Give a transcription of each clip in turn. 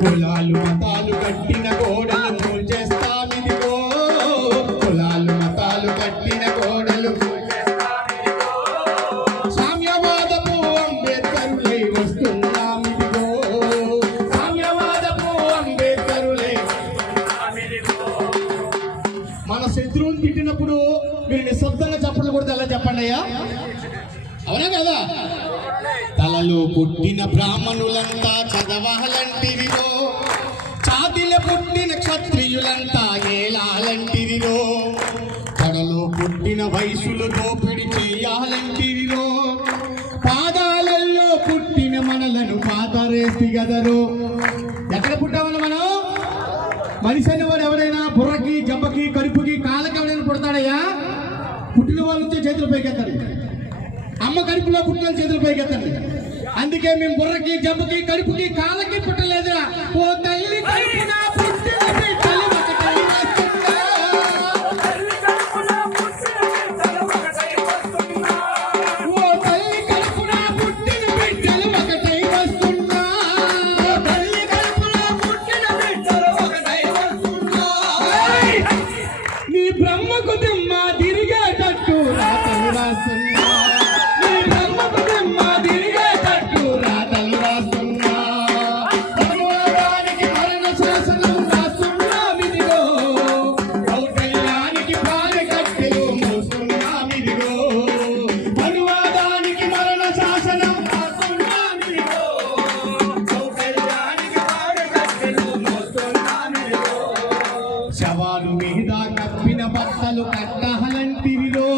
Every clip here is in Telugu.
కులాలు మతాలు కట్టిన గోడలు కూల్చేస్తామిదిగో కులాలు మతాలు కట్టిన గోడలు సామ్యవాదపు అంబేద్కరులై వస్తున్నామిదిగో సామ్యవాదపు అంబేద్కరులై మన శత్రువులు తిట్టినప్పుడు మీరు నిశ్శబ్దంగా చెప్పకూడదు ఎలా చెప్పండి అయ్యా. పుట్టిన బ్రాహ్మణులంతా చదవాలంటిరిరో చాదిల పుట్టిన క్షత్రియులంతా ఏలాలంటిరిరో కడలో పుట్టిన వయసులు దోపిడి చేయాలంటిరిరో పాదాలలో పుట్టిన మనలను పాతరేసి గదరో. ఎక్కడ పుట్టామని మనం? మనిషి అనేవాడు ఎవరైనా బుర్రకి జబ్బకి కడుపుకి కాళ్ళకి ఎవరైనా పుడతాడయ్యా? పుట్టిన వాళ్ళ నుంచి చేతులు పైకెత్తాడు అమ్మ కడుపులో పుట్టిన చేతులు పైకెత్తండి. అందుకే మేము బుర్రకి జబ్బుకి కడుపుకి కాళ్ళకి పుట్టలేదురా. ఓ తల్లి కడుపున పుట్టిన బిడ్డలు ఒకటై కప్పిన బట్టలు కట్టహలంటివిలో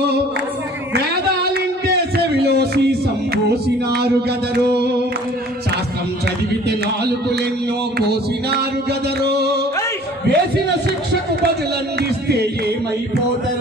వేదాలింటే చెవిలో సీసం పోసినారు గదరో. శాస్త్రం చదివితే నాలుగులెన్నో పోసినారు గదరో. వేసిన శిక్షకు బదులందిస్తే ఏమైపోతుంది